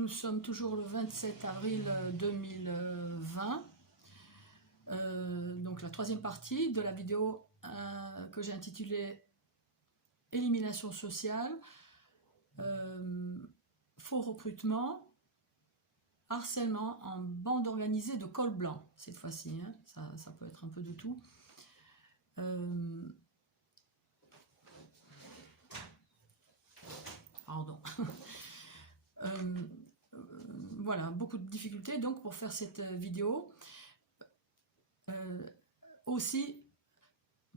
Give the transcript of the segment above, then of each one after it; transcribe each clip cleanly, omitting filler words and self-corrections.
Nous sommes toujours le 27 avril 2020. Donc la troisième partie de la vidéo que j'ai intitulée Élimination sociale, faux recrutement, harcèlement en bande organisée de col blanc, cette fois-ci, hein, ça peut être un peu de tout. Pardon. Voilà, beaucoup de difficultés donc pour faire cette vidéo. Aussi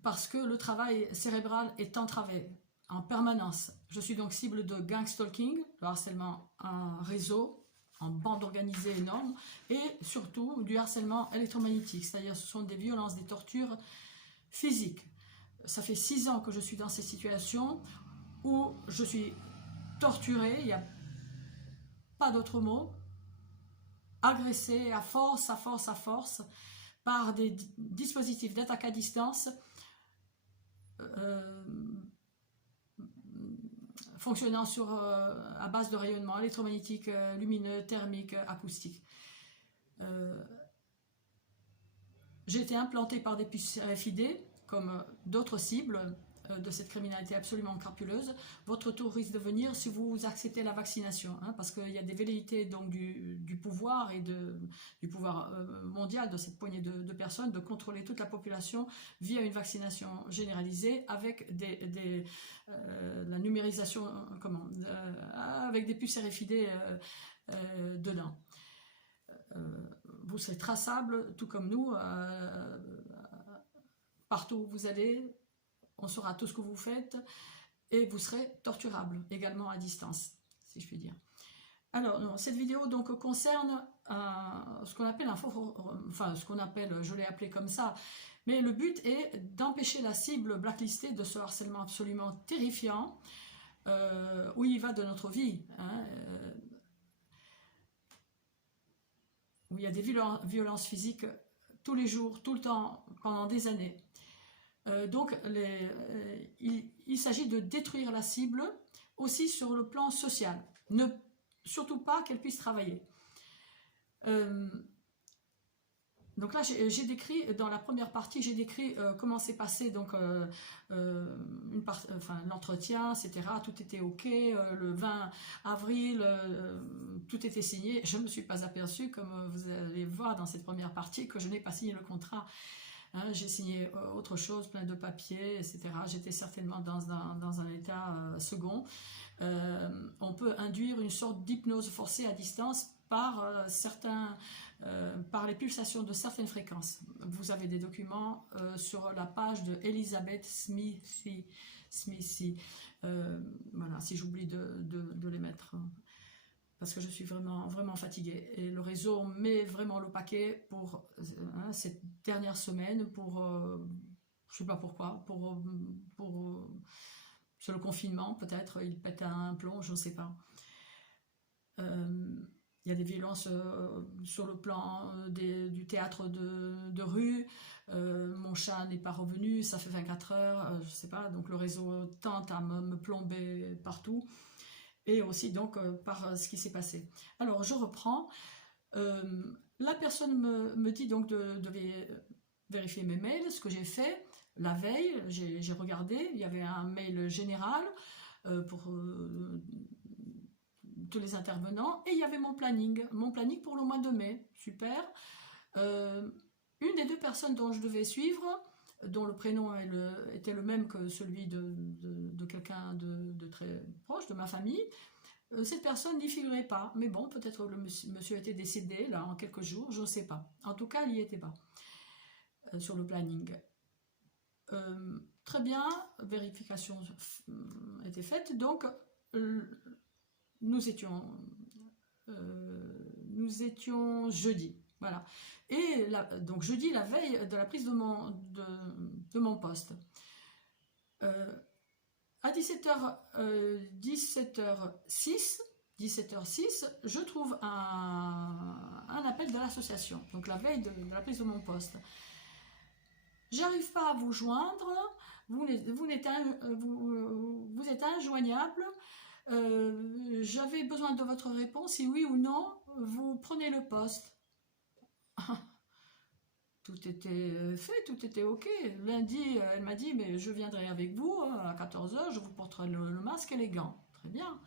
parce que le travail cérébral est entravé en permanence. Je suis donc cible de gang stalking, le harcèlement en réseau, en bande organisée énorme, et surtout du harcèlement électromagnétique, c'est-à-dire ce sont des violences, des tortures physiques. Ça fait 6 ans que je suis dans ces situations où je suis torturée, il n'y a pas d'autre mot, agressée à force, par des dispositifs d'attaque à distance fonctionnant à base de rayonnement électromagnétique, lumineux, thermique, acoustique. J'ai été implantée par des puces RFID, comme d'autres cibles de cette criminalité absolument crapuleuse. Votre tour risque de venir si vous acceptez la vaccination, hein, parce qu'il y a des velléités donc, du pouvoir et du pouvoir mondial de cette poignée de personnes de contrôler toute la population via une vaccination généralisée avec la numérisation, avec des puces RFID dedans. Vous serez traçable, tout comme nous, partout où vous allez. On saura tout ce que vous faites et vous serez torturable également à distance, si je puis dire. Alors, non, cette vidéo donc concerne ce qu'on appelle je l'ai appelé comme ça, mais le but est d'empêcher la cible blacklistée de ce harcèlement absolument terrifiant où il va de notre vie, hein, où il y a des violences physiques tous les jours, tout le temps, pendant des années. Donc, il s'agit de détruire la cible aussi sur le plan social. Surtout pas qu'elle puisse travailler. Donc là, j'ai décrit, dans la première partie, j'ai décrit comment s'est passé donc l'entretien, etc. Tout était OK. Le 20 avril, tout était signé. Je ne me suis pas aperçue, comme vous allez voir dans cette première partie, que je n'ai pas signé le contrat. Hein, j'ai signé autre chose, plein de papiers, etc. J'étais certainement dans un état second. On peut induire une sorte d'hypnose forcée à distance par les pulsations de certaines fréquences. Vous avez des documents sur la page de Elizabeth Smithy. Voilà, si j'oublie de les mettre, parce que je suis vraiment, vraiment fatiguée. Et le réseau met vraiment le paquet pour cette dernière semaine, je sais pas pourquoi, sur le confinement peut-être, il pète un plomb, je ne sais pas. Il y a des violences sur le plan du théâtre de rue. Mon chat n'est pas revenu, ça fait 24 heures, je ne sais pas, donc le réseau tente à me plomber partout. Et aussi donc par ce qui s'est passé. Alors je reprends. La personne me dit donc de vérifier mes mails, ce que j'ai fait. La veille, j'ai regardé, il y avait un mail général pour tous les intervenants, et il y avait mon planning pour le mois de mai, super. Une des deux personnes dont je devais suivre, dont le prénom était le même que celui de quelqu'un de très proche de ma famille, cette personne n'y figurait pas. Mais bon, peut-être le monsieur était décédé là en quelques jours, je ne sais pas. En tout cas, il n'y était pas sur le planning. Très bien, vérification était faite, donc nous étions jeudi. Voilà. Et donc jeudi, la veille de la prise de mon poste. À 17h06, je trouve un appel de l'association. Donc la veille de la prise de mon poste. J'arrive pas à vous joindre. Vous êtes injoignable. J'avais besoin de votre réponse, si oui ou non, vous prenez le poste. Tout était fait, tout était ok. Lundi, elle m'a dit, mais je viendrai avec vous à 14 h, je vous porterai le masque et les gants. Très bien.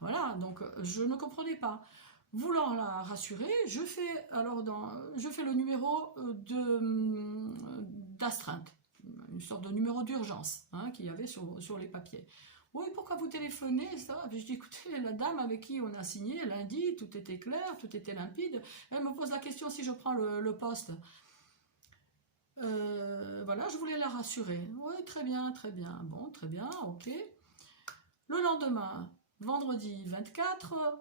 Voilà, donc je ne comprenais pas. Voulant la rassurer, je fais le numéro d'astreinte, une sorte de numéro d'urgence qu'il y avait sur les papiers. Oui, pourquoi vous téléphonez ça? Je dis, écoutez, la dame avec qui on a signé lundi, tout était clair, tout était limpide. Elle me pose la question si je prends le poste. Voilà, je voulais la rassurer. Oui, très bien, très bien. Bon, très bien, ok. Le lendemain, vendredi 24,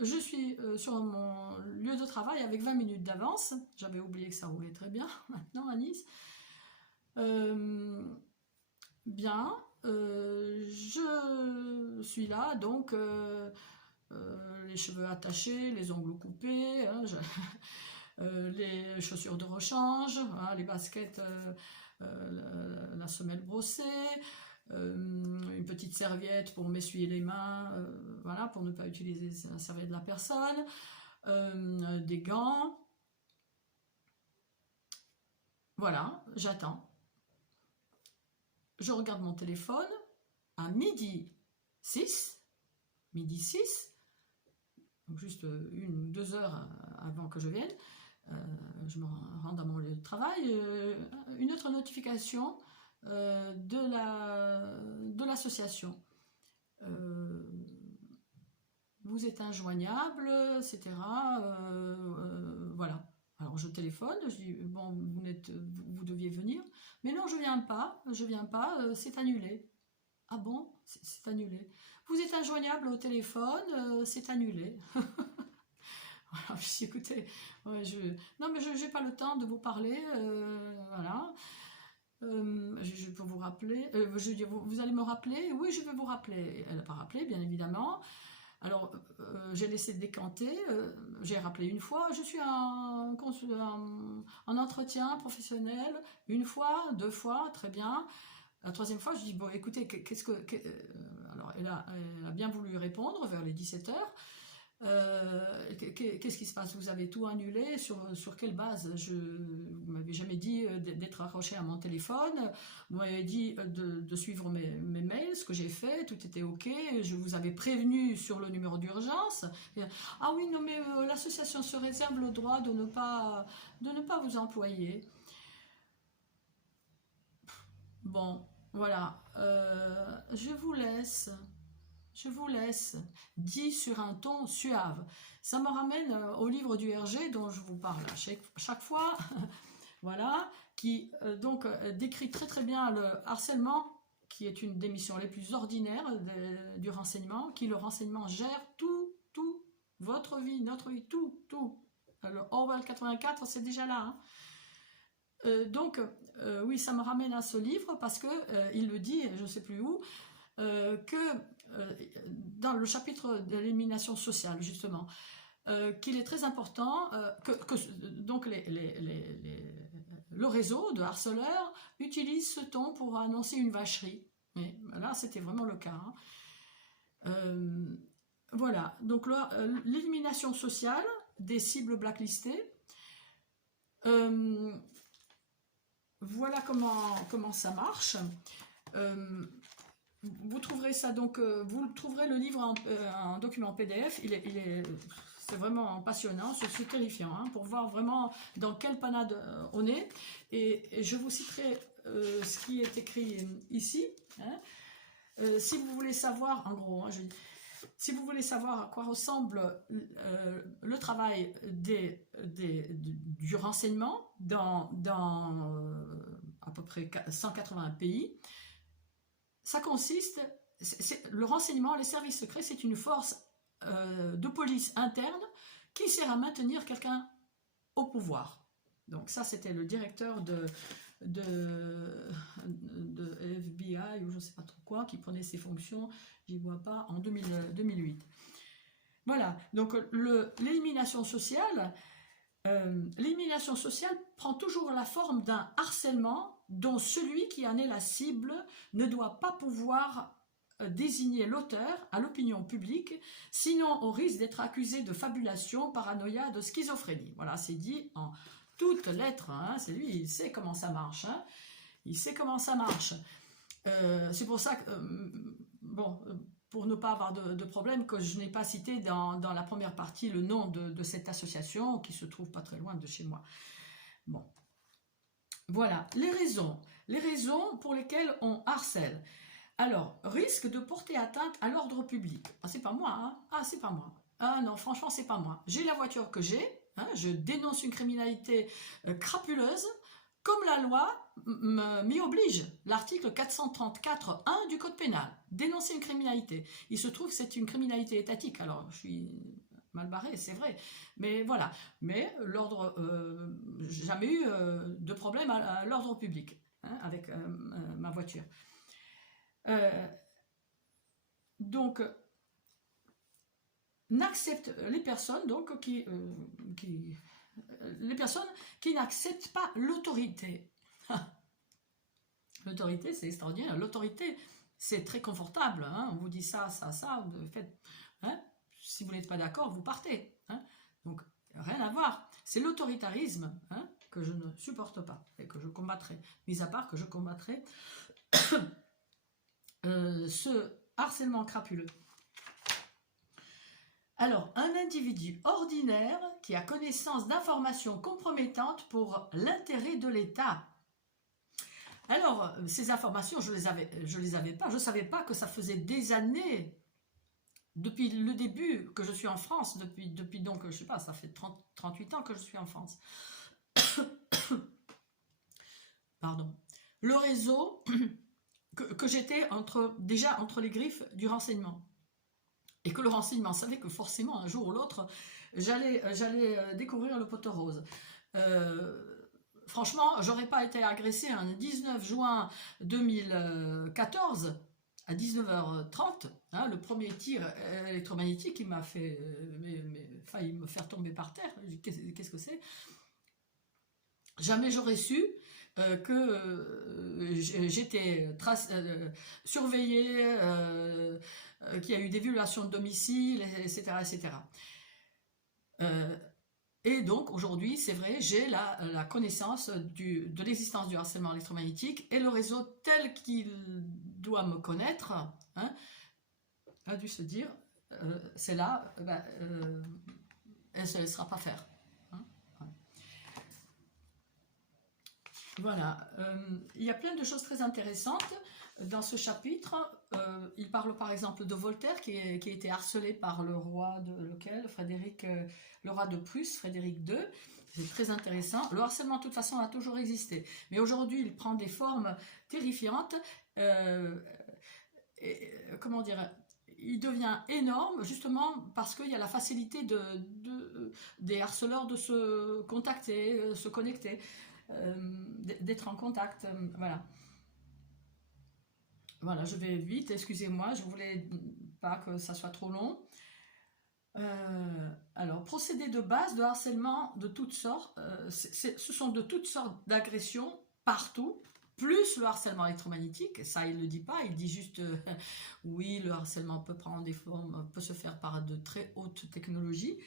je suis sur mon lieu de travail avec 20 minutes d'avance. J'avais oublié que ça roulait très bien maintenant à Nice. Bien, je suis là, donc les cheveux attachés, les ongles coupés, hein, les chaussures de rechange, hein, les baskets, la semelle brossée, une petite serviette pour m'essuyer les mains, voilà, pour ne pas utiliser la serviette de la personne, des gants. Voilà, j'attends. Je regarde mon téléphone à midi 6, donc juste 1 ou 2 heures avant que je vienne, je me rends à mon lieu de travail, une autre notification de l'association. Vous êtes injoignable, etc. Voilà. Alors je téléphone, je dis bon, vous deviez venir, mais non, je viens pas, c'est annulé. Ah bon, c'est annulé. Vous êtes injoignable au téléphone, c'est annulé. Voilà, je dis écoutez, ouais, non mais je n'ai pas le temps de vous parler, voilà. Je peux vous rappeler, je dis vous allez me rappeler, oui je vais vous rappeler. Elle n'a pas rappelé bien évidemment. Alors, j'ai laissé décanter, j'ai rappelé une fois, je suis en entretien professionnel, 1 fois, 2 fois, très bien. La 3e fois, je dis, bon, écoutez, alors, elle a bien voulu répondre vers les 17 h. Qu'est-ce qui se passe? Vous avez tout annulé? Sur quelle base? Vous m'avez jamais dit d'être accroché à mon téléphone. Vous m'avez dit de suivre mes mails, ce que j'ai fait, tout était ok. Je vous avais prévenu sur le numéro d'urgence. Ah oui, non mais l'association se réserve le droit de ne pas vous employer. Bon, voilà. Je vous laisse. Dit sur un ton suave. Ça me ramène au livre du Hergé dont je vous parle chaque fois, voilà, qui donc décrit très très bien le harcèlement, qui est une des missions les plus ordinaires du renseignement, qui le renseignement gère tout, votre vie, notre vie, tout. Le Orwell 84, c'est déjà là. Donc, oui, ça me ramène à ce livre parce que il le dit, je ne sais plus où, que dans le chapitre de l'élimination sociale, justement, qu'il est très important donc le réseau de harceleurs utilise ce ton pour annoncer une vacherie. Mais là, c'était vraiment le cas. Voilà, donc l'élimination sociale des cibles blacklistées. Voilà comment ça marche. Vous trouverez ça donc, vous trouverez le livre en document PDF. C'est vraiment passionnant, c'est terrifiant, pour voir vraiment dans quelle panade on est. Et je vous citerai ce qui est écrit ici. Si vous voulez savoir, en gros, si vous voulez savoir à quoi ressemble le travail du renseignement dans à peu près 180 pays, ça consiste, le renseignement, les services secrets, c'est une force de police interne qui sert à maintenir quelqu'un au pouvoir. Donc ça, c'était le directeur de FBI ou je ne sais pas trop quoi, qui prenait ses fonctions, j'y vois pas, en 2008. Voilà, donc l'élimination sociale prend toujours la forme d'un harcèlement dont celui qui en est la cible ne doit pas pouvoir désigner l'auteur à l'opinion publique, sinon on risque d'être accusé de fabulation, paranoïa, de schizophrénie. Voilà, c'est dit en toutes lettres, hein, c'est lui, il sait comment ça marche, hein, il sait comment ça marche. C'est pour ça que, bon, pour ne pas avoir de problème, que je n'ai pas cité dans la première partie le nom de cette association qui se trouve pas très loin de chez moi. Bon, voilà, les raisons pour lesquelles on harcèle. Alors, risque de porter atteinte à l'ordre public. Ah, c'est pas moi, hein. Ah, c'est pas moi. Ah non, franchement, c'est pas moi. J'ai la voiture que j'ai, hein, je dénonce une criminalité crapuleuse, comme la loi m'y oblige. L'article 434.1 du Code pénal. Dénoncer une criminalité. Il se trouve que c'est une criminalité étatique. Alors, je suis mal barré, c'est vrai. Mais voilà. Mais l'ordre, jamais eu de problème à l'ordre public, hein, avec ma voiture. Donc, n'accepte les personnes donc les personnes qui n'acceptent pas l'autorité. L'autorité, c'est extraordinaire. L'autorité, c'est très confortable, hein. On vous dit ça, faites, hein. Si vous n'êtes pas d'accord, vous partez, hein. Donc, rien à voir. C'est l'autoritarisme, hein, que je ne supporte pas et que je combattrai. Mis à part que je combattrai ce harcèlement crapuleux. Alors, un individu ordinaire qui a connaissance d'informations compromettantes pour l'intérêt de l'État. Alors, ces informations, je les avais pas. Je ne savais pas que ça faisait des années, depuis le début que je suis en France, depuis donc, je sais pas, ça fait 38 ans que je suis en France. Pardon. Le réseau... que j'étais déjà entre les griffes du renseignement. Et que le renseignement savait que forcément, un jour ou l'autre, j'allais découvrir le poteau rose. Franchement, j'aurais pas été agressée un 19 juin 2014 à 19h30, hein, le premier tir électromagnétique qui m'a fait failli me faire tomber par terre. Qu'est-ce que c'est? Jamais j'aurais su que j'étais surveillée, qu'il y a eu des violations de domicile, etc. etc. Et donc aujourd'hui, c'est vrai, j'ai la connaissance de l'existence du harcèlement électromagnétique, et le réseau tel qu'il doit me connaître, hein, a dû se dire, c'est là, elle ne se laissera pas faire. Voilà, il y a plein de choses très intéressantes dans ce chapitre. Il parle par exemple de Voltaire qui a été harcelé par le roi le roi de Prusse, Frédéric II. C'est très intéressant. Le harcèlement de toute façon a toujours existé, mais aujourd'hui il prend des formes terrifiantes. Comment dire, il devient énorme justement parce qu'il y a la facilité des harceleurs de se contacter, se connecter. D'être en contact, voilà. Voilà, je vais vite, excusez-moi, je voulais pas que ça soit trop long. Alors, procédés de base de harcèlement de toutes sortes, ce sont de toutes sortes d'agressions partout, plus le harcèlement électromagnétique. Ça, il ne le dit pas, il dit juste oui, le harcèlement peut prendre des formes, peut se faire par de très hautes technologies.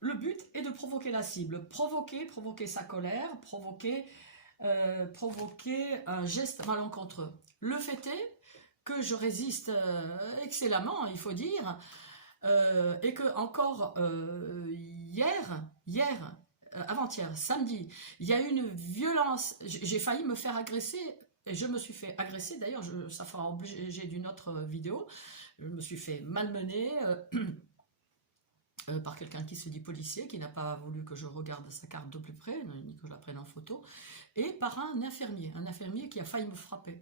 Le but est de provoquer la cible, provoquer sa colère, provoquer un geste malencontreux. Le fait est que je résiste excellemment, il faut dire, et que encore avant-hier, samedi, il y a eu une violence, j'ai failli me faire agresser, et je me suis fait agresser, d'ailleurs ça fera obligé d'une autre vidéo, je me suis fait malmener, par quelqu'un qui se dit policier, qui n'a pas voulu que je regarde sa carte de plus près, ni que je la prenne en photo, et par un infirmier qui a failli me frapper,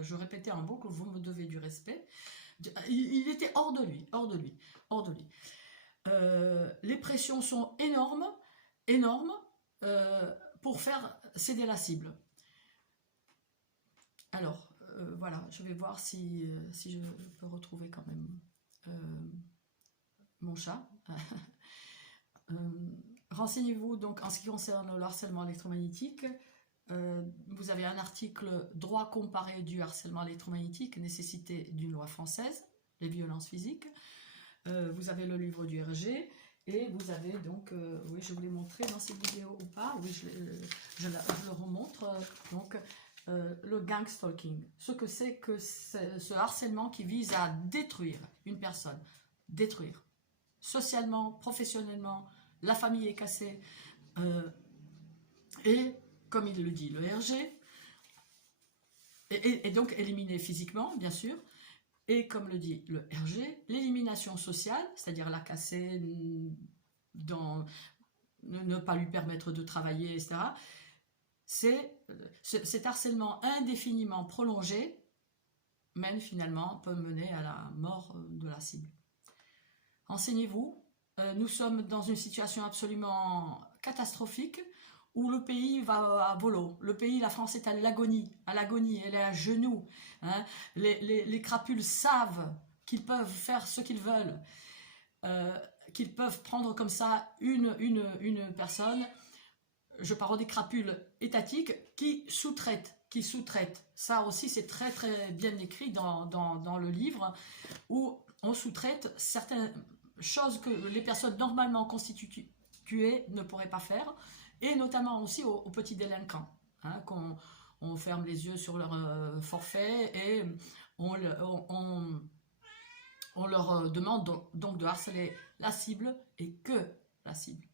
Je répétais en boucle, vous me devez du respect. Il était hors de lui. Les pressions sont énormes, pour faire céder la cible. Alors, voilà, je vais voir si je peux retrouver quand même mon chat. Renseignez-vous donc en ce qui concerne le harcèlement électromagnétique. vous avez un article « Droit comparé du harcèlement électromagnétique, nécessité d'une loi française, les violences physiques ». Vous avez le livre du RG, et vous avez donc, oui, je vous l'ai montré dans cette vidéo ou pas, oui, je le remontre, donc le gang stalking, ce que c'est que ce harcèlement qui vise à détruire une personne, détruire, socialement, professionnellement, la famille est cassée, et comme il le dit, le RG, et donc éliminer physiquement, bien sûr, et comme le dit le RG, l'élimination sociale, c'est-à-dire la casser, ne pas lui permettre de travailler, etc., cet harcèlement indéfiniment prolongé mène finalement, peut mener à la mort de la cible. Renseignez-vous, nous sommes dans une situation absolument catastrophique où le pays va à volo. Le pays, la France est à l'agonie, elle est à genoux. Hein. Les crapules savent qu'ils peuvent faire ce qu'ils veulent, qu'ils peuvent prendre comme ça une personne. Je parle des crapules étatiques qui sous-traitent. Ça aussi, c'est très très bien écrit dans le livre, où on sous-traite certaines choses que les personnes normalement constituées ne pourraient pas faire, et notamment aussi aux petits délinquants, hein, qu'on ferme les yeux sur leur forfait, et on leur demande donc de harceler la cible, et que la cible.